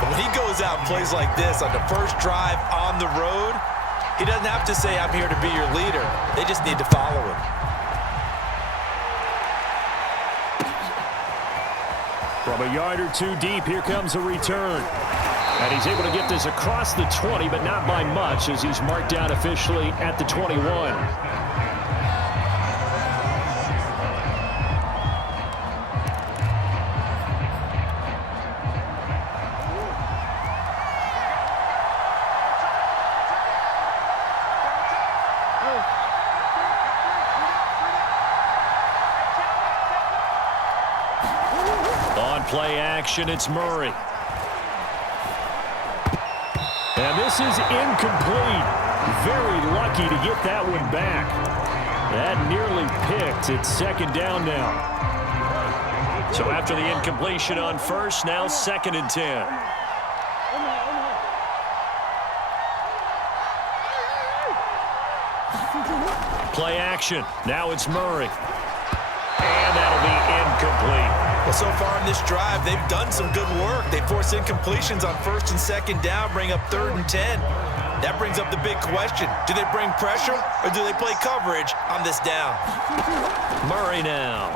But when he goes out and plays like this on the first drive on the road, he doesn't have to say, I'm here to be your leader. They just need to follow him. From a yard or two deep, here comes a return. And he's able to get this across the 20, but not by much, as he's marked down officially at the 21. On play action, it's Murray. And this is incomplete. Very lucky to get that one back. That nearly picked. It's second down now. So after the incompletion on first, now 2nd and 10. Play action. Now it's Murray. And that'll be incomplete. Well, so far in this drive, they've done some good work. They force incompletions on 1st and 2nd down, bring up 3rd and 10. That brings up the big question. Do they bring pressure or do they play coverage on this down? Murray now.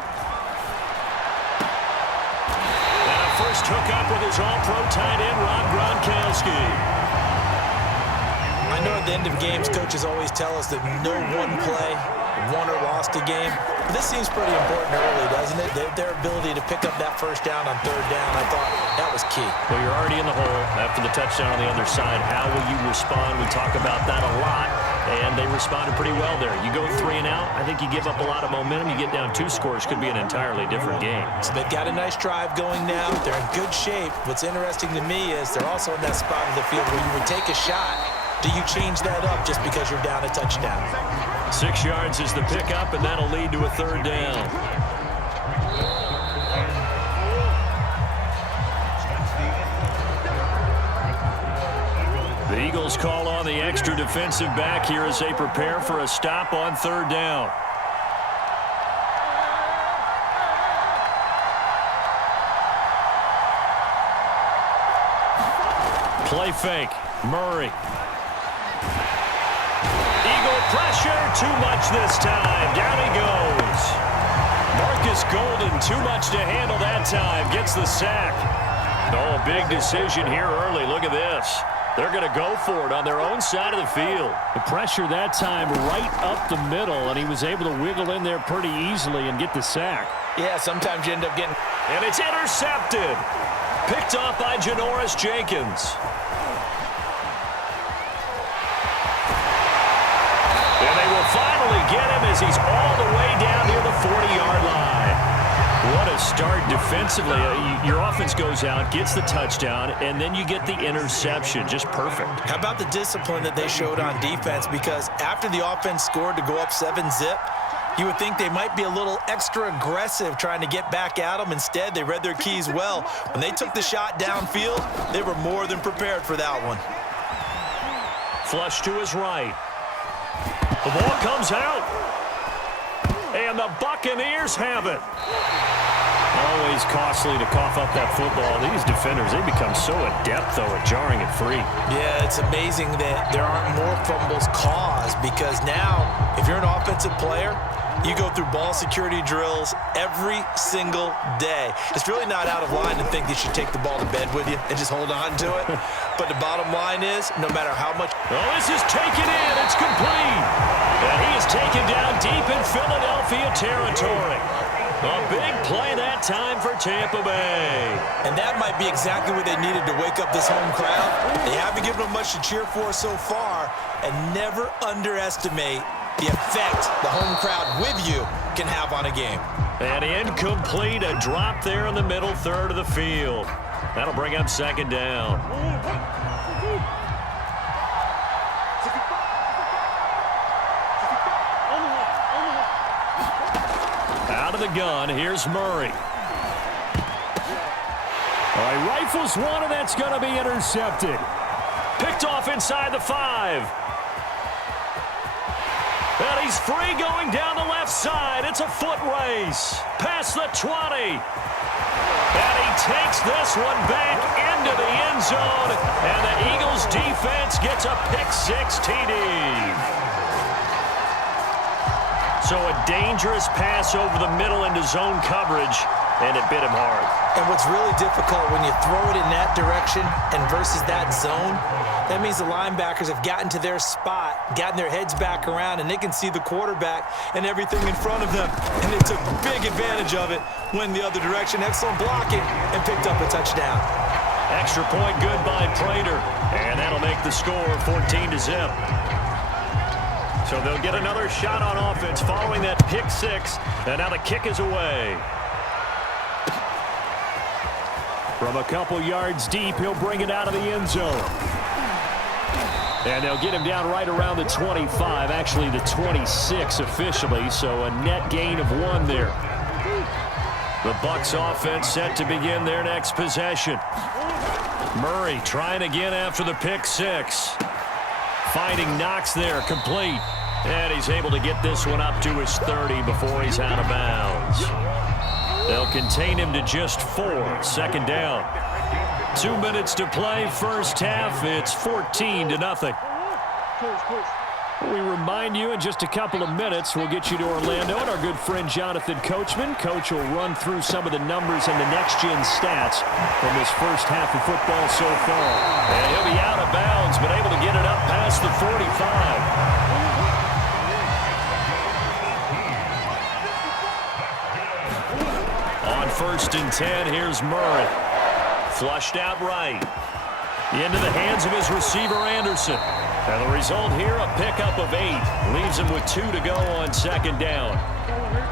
And a first hookup with his all-pro tight end, Rob Gronkowski. I know at the end of games, coaches always tell us that no one play won or lost a game. But this seems pretty important early, doesn't it? Their ability to pick up that first down on 3rd down, I thought that was key. Well, you're already in the hole after the touchdown on the other side. How will you respond? We talk about that a lot, and they responded pretty well there. You go 3 and out, I think you give up a lot of momentum. You get down 2 scores, could be an entirely different game. So they've got a nice drive going now. They're in good shape. What's interesting to me is they're also in that spot of the field where you would take a shot. Do you change that up just because you're down a touchdown? 6 yards is the pickup, and that'll lead to a 3rd down. The Eagles call on the extra defensive back here as they prepare for a stop on 3rd down. Play fake. Murray. Pressure, too much this time. Down he goes. Marcus Golden, too much to handle that time. Gets the sack. Oh, big decision here early. Look at this. They're going to go for it on their own side of the field. The pressure that time right up the middle, and he was able to wiggle in there pretty easily and get the sack. Yeah, sometimes you end up getting... And it's intercepted. Picked off by Janoris Jenkins. Finally get him as he's all the way down near the 40-yard line. What a start defensively. Your offense goes out, gets the touchdown, and then you get the interception. Just perfect. How about the discipline that they showed on defense? Because after the offense scored to go up 7-zip, you would think they might be a little extra aggressive trying to get back at them. Instead, they read their keys well. When they took the shot downfield, they were more than prepared for that one. Flush to his right. The ball comes out, and the Buccaneers have it. Always costly to cough up that football. These defenders, they become so adept, though, at jarring it free. Yeah, it's amazing that there aren't more fumbles caused because now, if you're an offensive player, you go through ball security drills every single day. It's really not out of line to think that you should take the ball to bed with you and just hold on to it. But the bottom line is, no matter how much... Oh, this is taken in. It's complete. And he is taken down deep in Philadelphia territory. A big play that time for Tampa Bay. And that might be exactly what they needed to wake up this home crowd. They haven't given them much to cheer for so far, and never underestimate the effect the home crowd with you can have on a game. And incomplete, a drop there in the middle third of the field. That'll bring up 2nd down. Out of the gun, here's Murray. All right, rifles one, and that's going to be intercepted. Picked off inside the 5. And he's free going down the left side. It's a foot race. Past the 20. And he takes this one back into the end zone, and the Eagles defense gets a pick-six TD. So a dangerous pass over the middle into zone coverage, and it bit him hard. And what's really difficult when you throw it in that direction and versus that zone, that means the linebackers have gotten to their spot, gotten their heads back around, and they can see the quarterback and everything in front of them. And they took big advantage of it, went the other direction, excellent blocking, and picked up a touchdown. Extra point good by Prater, and that'll make the score 14-0. So they'll get another shot on offense following that pick six, and now the kick is away. From a couple yards deep, he'll bring it out of the end zone. And they'll get him down right around the 25, actually the 26 officially, so a net gain of 1 there. The Bucs offense set to begin their next possession. Murray trying again after the pick six. Finding Knox there, complete. And he's able to get this one up to his 30 before he's out of bounds. They'll contain him to just 4, second down. 2 minutes to play, first half. It's 14-0. We remind you in just a couple of minutes, we'll get you to Orlando and our good friend Jonathan Coachman. Coach will run through some of the numbers and the next-gen stats from this first half of football so far. And he'll be out of bounds, but able to get it up past the 45. On 1st and 10, here's Murray. Flushed out right. Into the hands of his receiver, Anderson. And the result here, a pickup of 8. Leaves him with 2 to go on second down.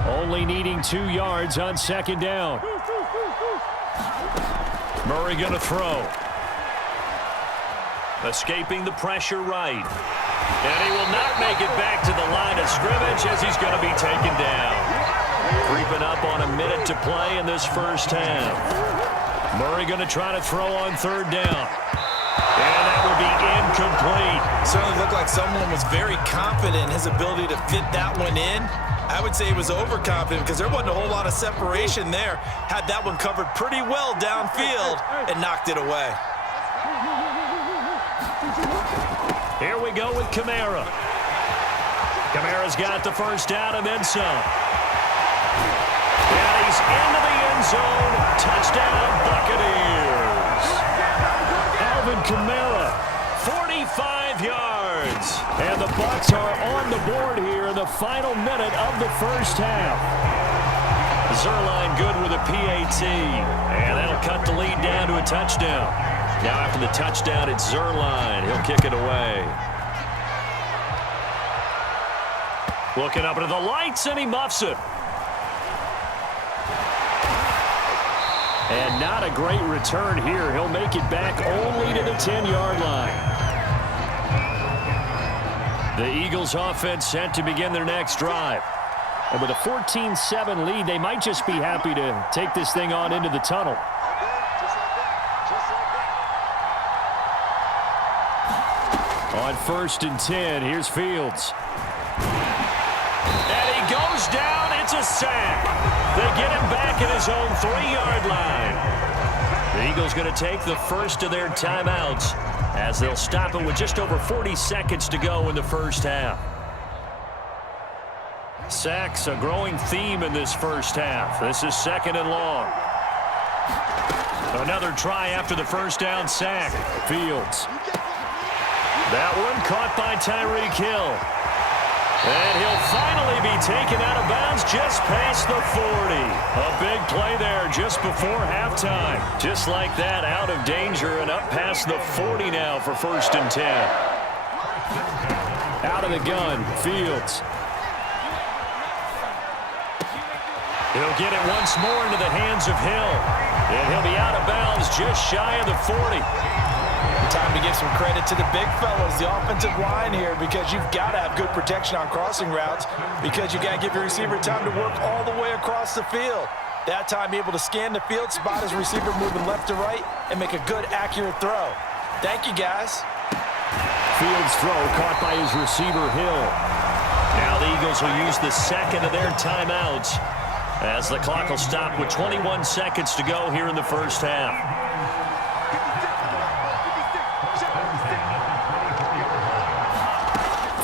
Only needing 2 yards on second down. Murray going to throw. Escaping the pressure right. And he will not make it back to the line of scrimmage as he's going to be taken down. Creeping up on a minute to play in this first half. Murray going to try to throw on third down. And that will be incomplete. Certainly looked like someone was very confident in his ability to fit that one in. I would say he was overconfident because there wasn't a whole lot of separation there. Had that one covered pretty well downfield and knocked it away. Here we go with Kamara. Kamara's got the first down and then some. And he's into the end zone. Touchdown, Buccaneers. Alvin Kamara, 45 yards. And the Bucs are on the board here in the final minute of the first half. Zerline good with a PAT. And that'll cut the lead down to a touchdown. Now after the touchdown, it's Zerline. He'll kick it away. Looking up into the lights, and he muffs it. And not a great return here. He'll make it back only to the 10-yard line. The Eagles offense set to begin their next drive. And with a 14-7 lead, they might just be happy to take this thing on into the tunnel. On 1st and 10, here's Fields. And he goes down. It's a sack. They get him back at his own 3-yard line. The Eagles going to take the first of their timeouts as they'll stop it with just over 40 seconds to go in the first half. Sacks, a growing theme in this first half. This is 2nd and long. Another try after the first down sack. Fields. That one caught by Tyreek Hill. And he'll finally be taken out of bounds just past the 40. A big play there just before halftime. Just like that, out of danger and up past the 40 now for 1st and 10. Out of the gun, Fields. He'll get it once more into the hands of Hill. And he'll be out of bounds just shy of the 40. Time to give some credit to the big fellas, the offensive line here, because you've got to have good protection on crossing routes because you got to give your receiver time to work all the way across the field. That time, be able to scan the field, spot his receiver moving left to right, and make a good, accurate throw. Thank you, guys. Fields' throw caught by his receiver, Hill. Now the Eagles will use the second of their timeouts as the clock will stop with 21 seconds to go here in the first half.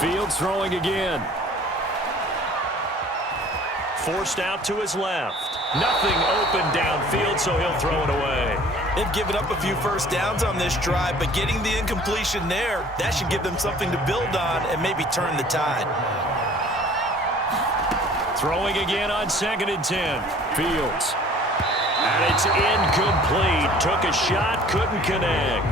Fields throwing again. Forced out to his left. Nothing open downfield, so he'll throw it away. They've given up a few first downs on this drive, but getting the incompletion there, that should give them something to build on and maybe turn the tide. Throwing again on 2nd and 10. Fields. And it's incomplete. Took a shot, couldn't connect.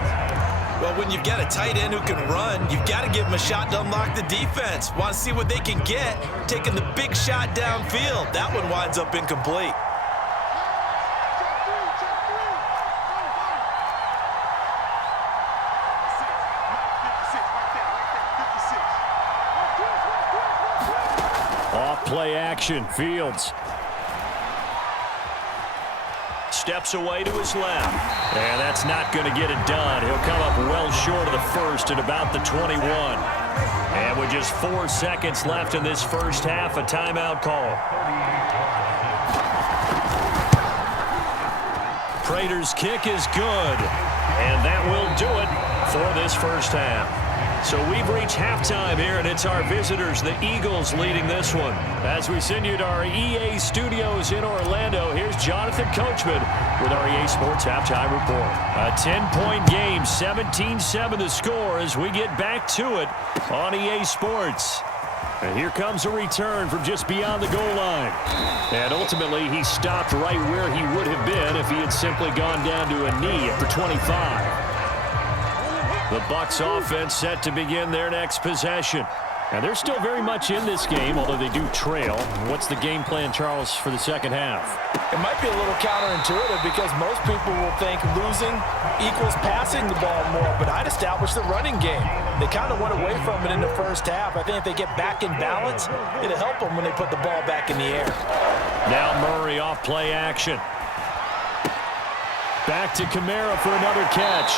Well, when you've got a tight end who can run, you've got to give him a shot to unlock the defense. Want to see what they can get, taking the big shot downfield. That one winds up incomplete. Off play action, Fields. Steps away to his left. And that's not going to get it done. He'll come up well short of the first at about the 21. And with just 4 seconds left in this first half, a timeout call. Prater's kick is good. And that will do it for this first half. So we've reached halftime here, and it's our visitors, the Eagles, leading this one. As we send you to our EA studios in Orlando, here's Jonathan Coachman with our EA Sports Halftime Report. A 10-point game, 17-7 the score as we get back to it on EA Sports. And here comes a return from just beyond the goal line. And ultimately, he stopped right where he would have been if he had simply gone down to a knee at the 25. The Bucs offense set to begin their next possession. And they're still very much in this game, although they do trail. What's the game plan, Charles, for the second half? It might be a little counterintuitive because most people will think losing equals passing the ball more, but I'd establish the running game. They kind of went away from it in the first half. I think if they get back in balance, it'll help them when they put the ball back in the air. Now Murray off play action. Back to Kamara for another catch.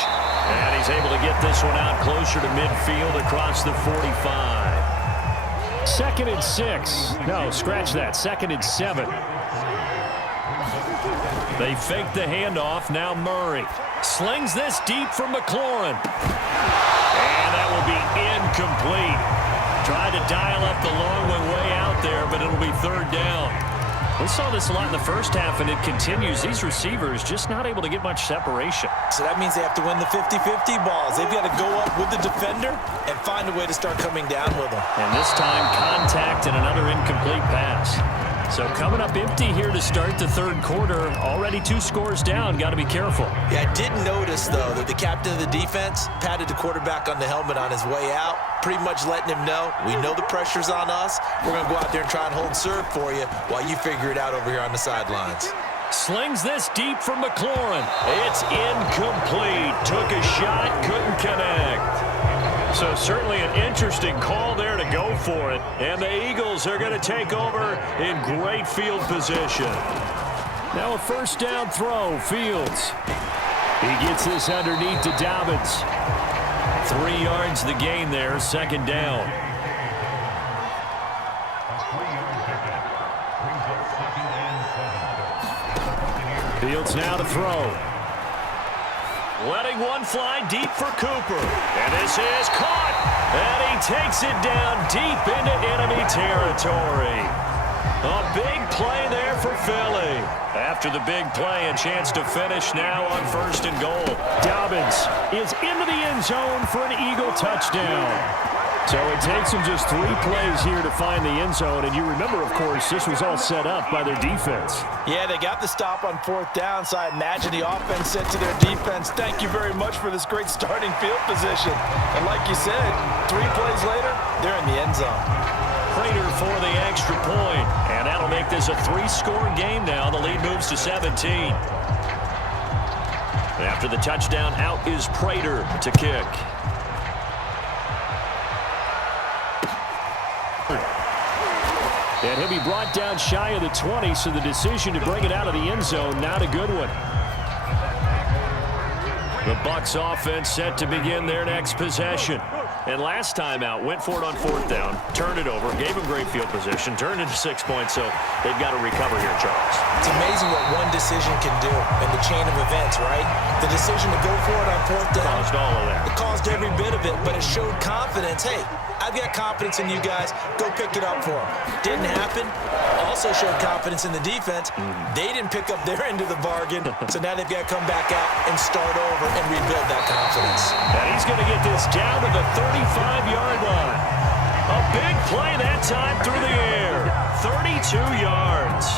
And he's able to get this one out closer to midfield across the 45. 2nd and 6. No, scratch that. 2nd and 7. They fake the handoff. Now Murray slings this deep from McLaurin. And that will be incomplete. Tried to dial up the long one way out there, but it'll be 3rd down. We saw this a lot in the first half, and it continues. These receivers just not able to get much separation. So that means they have to win the 50-50 balls. They've got to go up with the defender and find a way to start coming down with them. And this time, contact and another incomplete pass. So coming up empty here to start the 3rd quarter. Already 2 scores down. Got to be careful. Yeah, I did notice, though, that the captain of the defense patted the quarterback on the helmet on his way out, pretty much letting him know, we know the pressure's on us. We're going to go out there and try and hold serve for you while you figure it out over here on the sidelines. Slings this deep from McLaurin. It's incomplete. Took a shot, couldn't connect. So certainly an interesting call there to go for it. And the Eagles are going to take over in great field position. Now a first down throw, Fields. He gets this underneath to Dobbins. 3 yards the gain there, 2nd down. Fields now to throw. Letting one fly deep for Cooper. And this is caught. And he takes it down deep into enemy territory. A big play there for Philly. After the big play, a chance to finish now on 1st and goal. Dobbins is into the end zone for an Eagle touchdown. So it takes them just 3 plays here to find the end zone. And you remember, of course, this was all set up by their defense. Yeah, they got the stop on 4th down, so I imagine the offense said to their defense, thank you very much for this great starting field position. And like you said, 3 plays later, they're in the end zone. Prater for the extra point. And that'll make this a 3-score game now. The lead moves to 17. After the touchdown, out is Prater to kick. And he'll be brought down shy of the 20, so the decision to bring it out of the end zone, not a good one. The Bucs offense set to begin their next possession. And last time out, went for it on 4th down, turned it over, gave him great field position, turned into 6 points, so they've got to recover here, Charles. It's amazing what one decision can do in the chain of events, right? The decision to go for it on 4th down caused all of that. It caused every bit of it, but it showed confidence. Hey, I've got confidence in you guys. Go pick it up for them. Didn't happen. Also showed confidence in the defense. They didn't pick up their end of the bargain, so now they've got to come back out and start over and rebuild that confidence. And he's going to get this down to the 35-yard line. A big play that time through the air. 32 yards.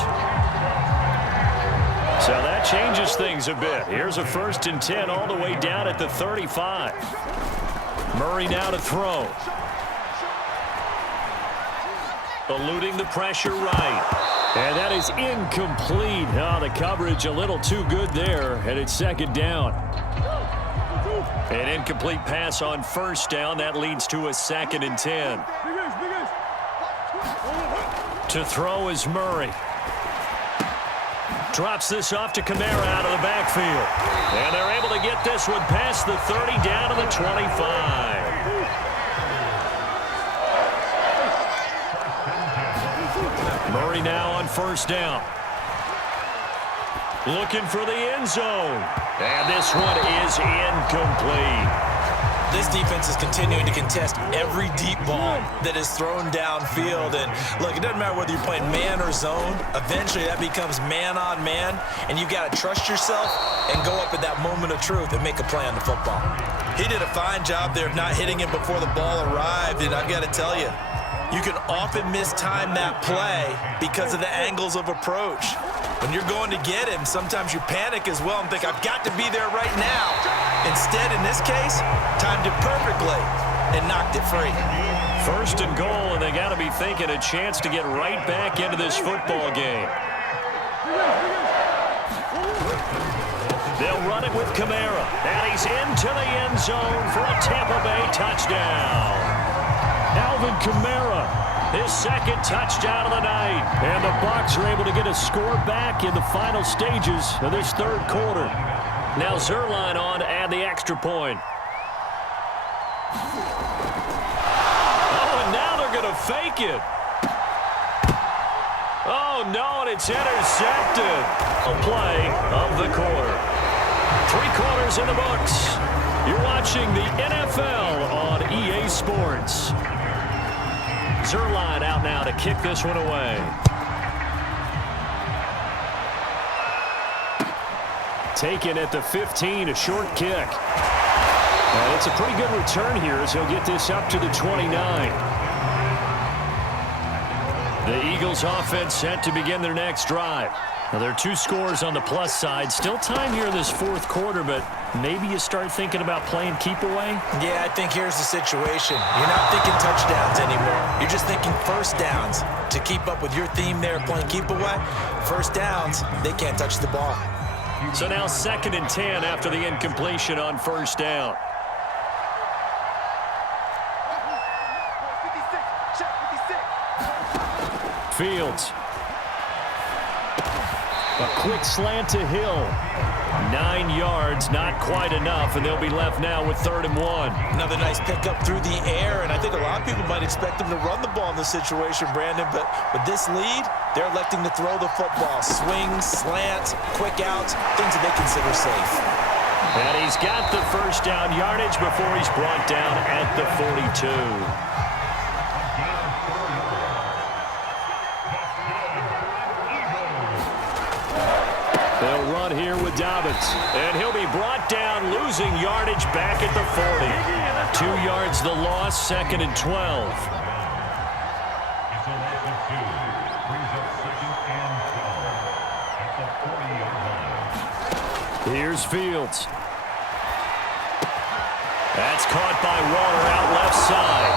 So that changes things a bit. Here's a 1st and 10 all the way down at the 35. Murray now to throw. Eluding the pressure right. And that is incomplete. Oh, the coverage a little too good there, and it's 2nd down. An incomplete pass on 1st down. That leads to a 2nd and 10. To throw is Murray. Drops this off to Kamara out of the backfield. And they're able to get this one past the 30 down to the 25. Murray now on 1st down. Looking for the end zone. And this one is incomplete. This defense is continuing to contest every deep ball that is thrown downfield. And look, it doesn't matter whether you're playing man or zone. Eventually, that becomes man on man. And you got to trust yourself and go up at that moment of truth and make a play on the football. He did a fine job there of not hitting it before the ball arrived. And I've got to tell you, you can often mistime that play because of the angles of approach. When you're going to get him, sometimes you panic as well and think, I've got to be there right now. Instead, in this case, timed it perfectly and knocked it free. 1st and goal, and they got to be thinking a chance to get right back into this football game. They'll run it with Kamara, and he's into the end zone for a Tampa Bay touchdown. Alvin Kamara, his 2nd touchdown of the night. And the Bucs are able to get a score back in the final stages of this 3rd quarter. Now Zerline on to add the extra point. Oh, and now they're going to fake it. Oh, no, and it's intercepted. A play of the quarter. 3 quarters in the books. You're watching the NFL on EA Sports. Zerline out now to kick this one away. Taken at the 15, a short kick. And it's a pretty good return here as he'll get this up to the 29. The Eagles offense set to begin their next drive. Now, there are 2 scores on the plus side. Still time here in this 4th quarter, but maybe you start thinking about playing keep away? Yeah, I think here's the situation. You're not thinking touchdowns anymore. You're just thinking 1st downs. To keep up with your theme there, playing keep away, 1st downs, they can't touch the ball. So now 2nd and 10 after the incompletion on 1st down. Fields. A quick slant to Hill. 9 yards, not quite enough, and they'll be left now with 3rd and 1. Another nice pickup through the air, and I think a lot of people might expect them to run the ball in this situation, Brandon, but with this lead, they're electing to throw the football. Swings, slants, quick outs, things that they consider safe. And he's got the 1st down yardage before he's brought down at the 42. They'll run here with Dobbins. And he'll be brought down, losing yardage back at the 40. 2 yards the loss, 2nd and 12. Here's Fields. That's caught by Waller out left side.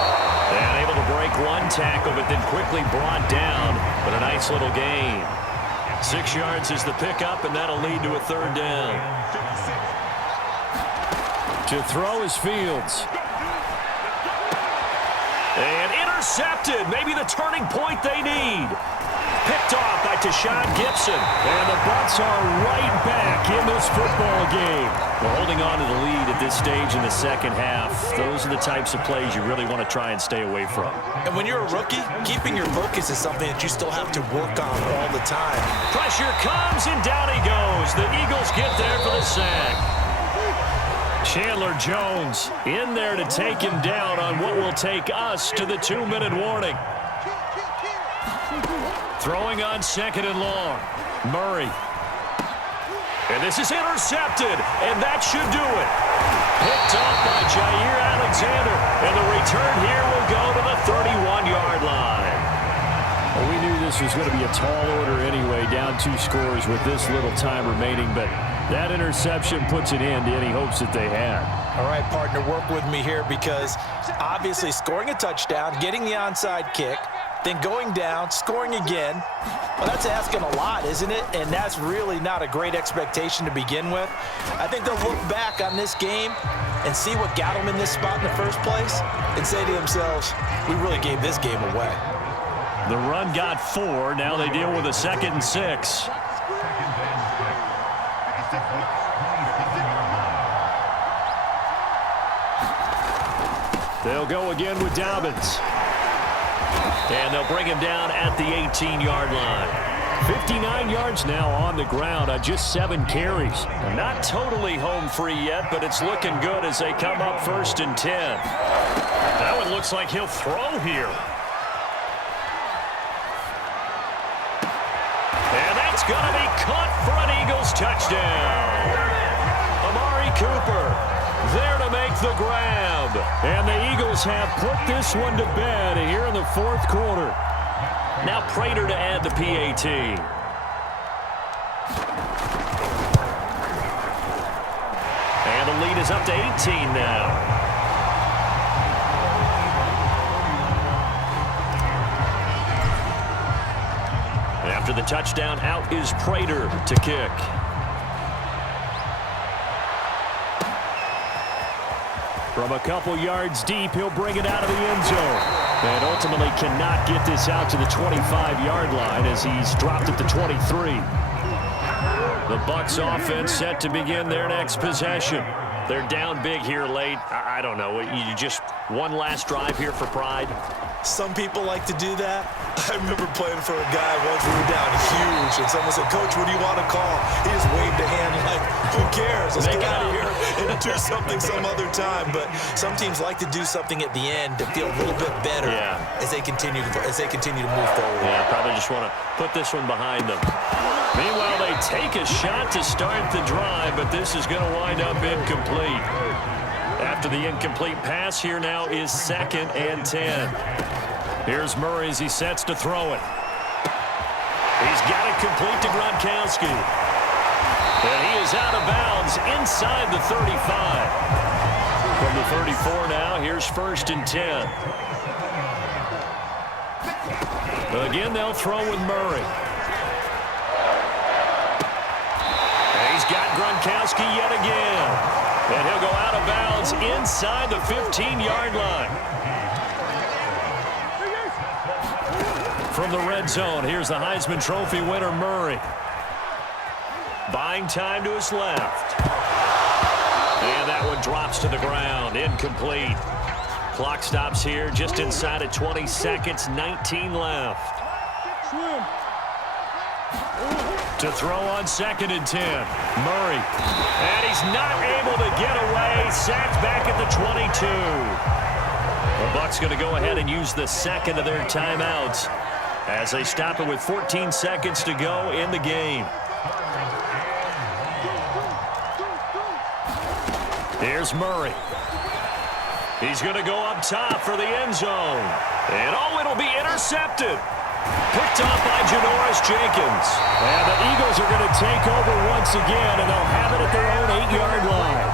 And able to break 1 tackle, but then quickly brought down. But a nice little gain. 6 yards is the pickup, and that'll lead to a 3rd down. To throw is Fields. And intercepted. Maybe the turning point they need. Picked off by Tashawn Gibson. And the Bucs are right back in this football game. We're holding on to the lead at this stage in the 2nd half. Those are the types of plays you really want to try and stay away from. And when you're a rookie, keeping your focus is something that you still have to work on all the time. Pressure comes, and down he goes. The Eagles get there for the sack. Chandler Jones in there to take him down on what will take us to the 2-minute warning. Throwing on 2nd and long. Murray. And this is intercepted, and that should do it. Picked off by Jair Alexander, and the return here will go to the 31-yard line. Well, we knew this was going to be a tall order anyway, down 2 scores with this little time remaining, but that interception puts an end to any hopes that they had. All right, partner, work with me here because obviously scoring a touchdown, getting the onside kick, then going down, scoring again, well, that's asking a lot, isn't it? And that's really not a great expectation to begin with. I think they'll look back on this game and see what got them in this spot in the first place and say to themselves, we really gave this game away. The run got 4. Now they deal with a 2nd and 6. They'll go again with Dobbins. And they'll bring him down at the 18-yard line. 59 yards now on the ground on just 7 carries. Not totally home free yet, but it's looking good as they come up 1st and 10. That one looks like he'll throw here. And that's going to be caught for an Eagles touchdown. Amari Cooper there to make the grab. And the Eagles have put this one to bed here in the 4th quarter. Now Prater to add the PAT. And the lead is up to 18 now. After the touchdown, out is Prater to kick. From a couple yards deep, he'll bring it out of the end zone. And ultimately cannot get this out to the 25-yard line as he's dropped at the 23. The Bucs offense set to begin their next possession. They're down big here late. I don't know. You just one last drive here for pride. Some people like to do that. I remember playing for a guy once. We were down huge, and someone said, "Coach, what do you want to call?" He just waved a hand like, "Who cares? Let's get out of here and do something some other time." But some teams like to do something at the end to feel a little bit better as they continue to move forward. Yeah, probably just want to put this one behind them. Meanwhile, they take a shot to start the drive, but this is going to wind up incomplete. After the incomplete pass, here now is 2nd and 10. Here's Murray as he sets to throw it. He's got it complete to Gronkowski. And he is out of bounds inside the 35. From the 34 now, here's 1st and 10. Again, they'll throw with Murray. And he's got Gronkowski yet again. And he'll go out of bounds inside the 15-yard line. From the red zone, here's the Heisman Trophy winner, Murray. Buying time to his left. And that one drops to the ground, incomplete. Clock stops here just inside of 20 seconds, 19 left. To throw on 2nd and 10, Murray. And he's not able to get away, sacked back at the 22. The Bucs going to go ahead and use the 2nd of their timeouts as they stop it with 14 seconds to go in the game. Here's Murray. He's going to go up top for the end zone. And it'll be intercepted. Picked off by Janoris Jenkins. And the Eagles are going to take over once again, and they'll have it at their own 8-yard line.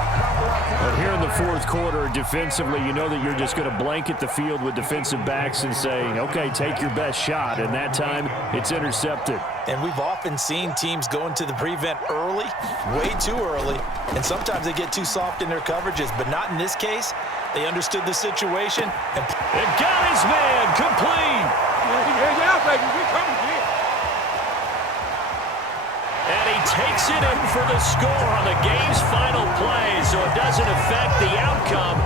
But here in the 4th quarter, defensively, you know that you're just going to blanket the field with defensive backs and say, okay, take your best shot. And that time, it's intercepted. And we've often seen teams go into the prevent early, way too early, and sometimes they get too soft in their coverages, but not in this case. They understood the situation and got his man complete. Yeah, baby, we coming here. And he takes it in for the score on the game's final play, so it doesn't affect the outcome.